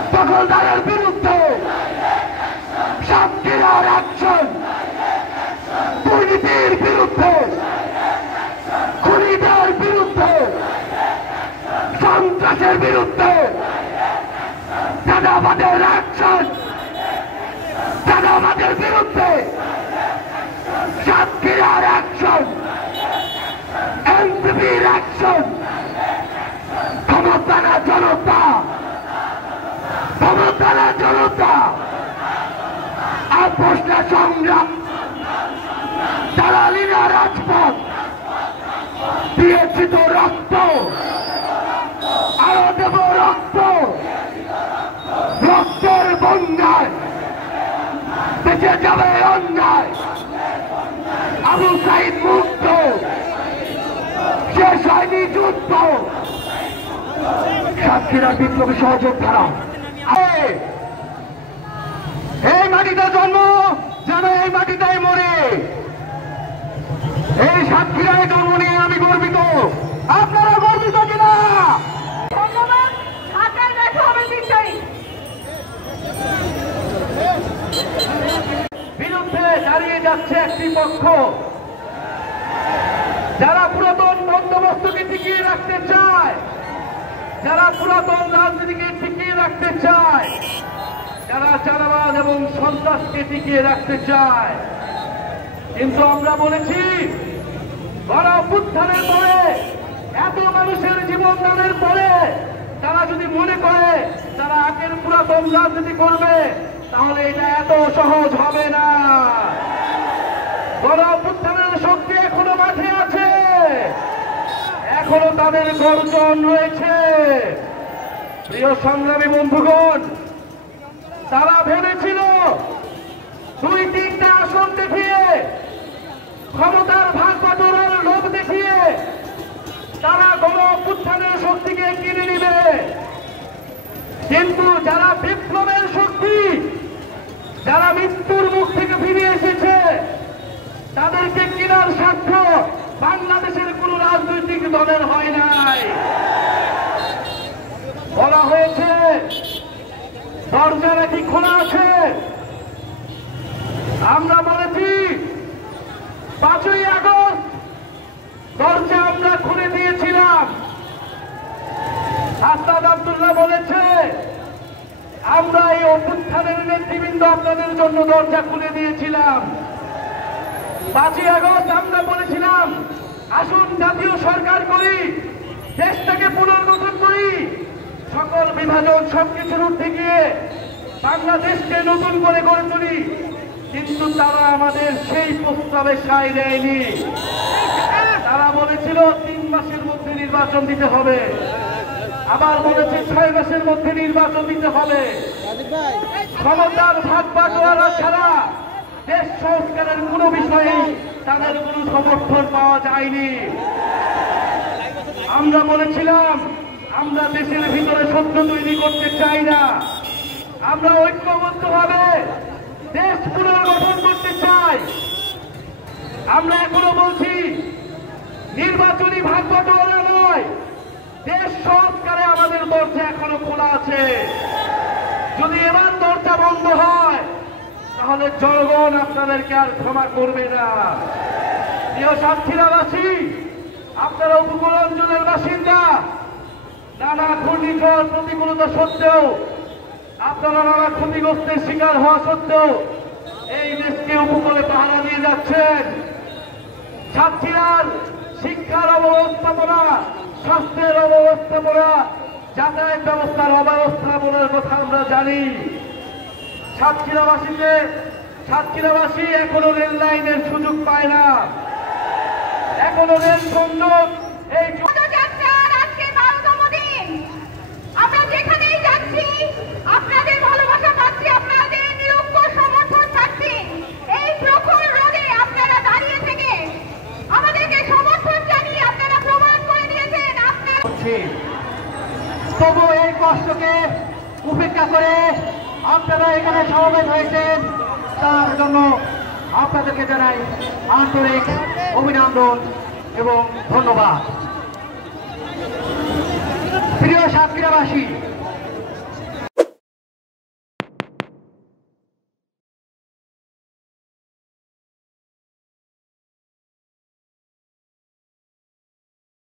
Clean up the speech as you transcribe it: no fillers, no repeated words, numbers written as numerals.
দখলদারের বিরুদ্ধে সাতক্ষীরার অ্যাকশন, দুর্নীতির বিরুদ্ধে, খুনিদের বিরুদ্ধে, সন্ত্রাসের বিরুদ্ধে চাঁদাবাদের অ্যাকশন, চাঁদাবাদের বিরুদ্ধে সাতক্ষীরার অ্যাকশন, এনসিপির অ্যাকশন। ক্ষমতা না জনতা, ক্ষমতা না জনতা, আপোষ না সংগ্রাম, দালালি না রাজপথ, দিয়েছি তো রক্ত, আরো দেব রক্ত, রক্তের বন্যায় বেঁচে যাবে অন্যায়। আবু সাইদ মুক্ত, শেষ হয়নি যুদ্ধ। সাতক্ষীরা বিপ্লবী সহযোদ্ধারা এই মাটিতে জন্ম, যেন এই মাটিতেই মরে। এই সাতক্ষীরায় জন্ম নিয়ে আমি গর্বিত। আপনারা গর্বিত কিনা? বিরুদ্ধে দাঁড়িয়ে যাচ্ছে একটি পক্ষ, যারা পুরাতন বন্দোবস্তকে টিকিয়ে রাখতে চায়, যারা পুরাতন রাজনীতিকে টিকিয়ে রাখতে চায়, যারা চাঁদাবাজ এবং সন্ত্রাসকে টিকিয়ে রাখতে চায়। কিন্তু আমরা বলেছি, গণ অভ্যুত্থানের পরে, এত মানুষের জীবন দানের পরে তারা যদি মনে করে তারা আগের পুরাতন রাজনীতি করবে, তাহলে এটা এত সহজ হবে না। গণ অভ্যুত্থানের শক্তি এখনো মাঠে আছে, এখনো তাদের গর্জন রয়েছে। প্রিয় সংগ্রামী বন্ধুগণ, তারা ভেবেছিল 2-3টা আসন দেখিয়ে, ক্ষমতার ভাগ বাটোয়ারার লোভ দেখিয়ে তারা গণ অভ্যুত্থানের শক্তিকে কিনে নিবে। কিন্তু যারা বিপ্লবের শক্তি, যারা মৃত্যুর মুখ থেকে ফিরে এসেছে, তাদেরকে কেনার সাক্ষ্য বাংলাদেশের কোন রাজনৈতিক দলের হয় নাই। বলা হয়েছে দরজা নাকি খোলা আছে। আমরা বলেছি 5ই আগস্ট দরজা আমরা খুলে দিয়েছিলাম। আসাদ আব্দুল্লাহ বলেছে আমরা এই অভ্যুত্থানের নেতৃবৃন্দ আপনাদের জন্য দরজা খুলে দিয়েছিলাম। 5ই আগস্ট আমরা বলেছিলাম আসুন জাতীয় সরকার করি, দেশটাকে পুনর্গঠন করি, সকল বিভাজন সবকিছুর ঊর্ধ্বে গিয়ে বাংলাদেশকে নতুন করে গড়ে তুলি। কিন্তু তারা আমাদের সেই প্রস্তাবে সায় দেয়নি। তারা বলেছিল 3 মাসের মধ্যে নির্বাচন দিতে হবে, আবার বলেছে 6 মাসের মধ্যে নির্বাচন দিতে হবে। ক্ষমতার ভাগ বাটোয়ারা ছাড়া দেশ সংস্কারের কোন বিষয়ে তাদের কোন সমর্থন পাওয়া যায়নি। আমরা বলেছিলাম আমরা দেশের ভিতরে সত্য তৈরি করতে চাই না, আমরা ঐক্যবদ্ধভাবে দেশ পুনর্গঠন করতে চাই। আমরা এখনো বলছি নির্বাচনী ভাগ বাটোয়ারা নয়, দেশ সংস্কারে আমাদের দরজা এখনো খোলা আছে। যদি এবার দরজা বন্ধ হয় তাহলে জনগণ আপনাদেরকে আর ক্ষমা করবে না। প্রিয় সাতক্ষীরাবাসী, আপনারা উপকূল অঞ্চলের বাসিন্দা, নানা ঘূর্ণিঝড় প্রতিকূলতা সত্ত্বেও, আপনারা নানা ক্ষতিগ্রস্তের শিকার হওয়া সত্ত্বেও এই দেশকে উপকূলে পাহারা দিয়ে যাচ্ছেন। সাতক্ষীরার শিক্ষার অব্যবস্থাপনা, স্বাস্থ্যের অব্যবস্থাপনা, যাতায়াত ব্যবস্থার অব্যবস্থাপনার কথা আমরা জানি। সাতক্ষীরাবাসী এখনো রেল লাইনের সুযোগ পায় না, এখনো রেল সংযোগ এই আমরা যেখানেই যাচ্ছি আপনাদের ভালোবাসা পাচ্ছি, আপনাদের নিরঙ্কুশ সমর্থন পাচ্ছি। এই প্রখর রোদে আপনারা দাঁড়িয়ে থেকে আমাদেরকে সমর্থন জানিয়ে আপনারা প্রমাণ করে দিয়েছেন আপনারা। তবু এই কষ্টকে উপেক্ষা করে আপনারা এখানে সমবেত হয়েছেন, তার জন্য আপনাদেরকে জানাই আন্তরিক অভিনন্দন এবং ধন্যবাদ। প্রিয় সাতক্ষীরাবাসী,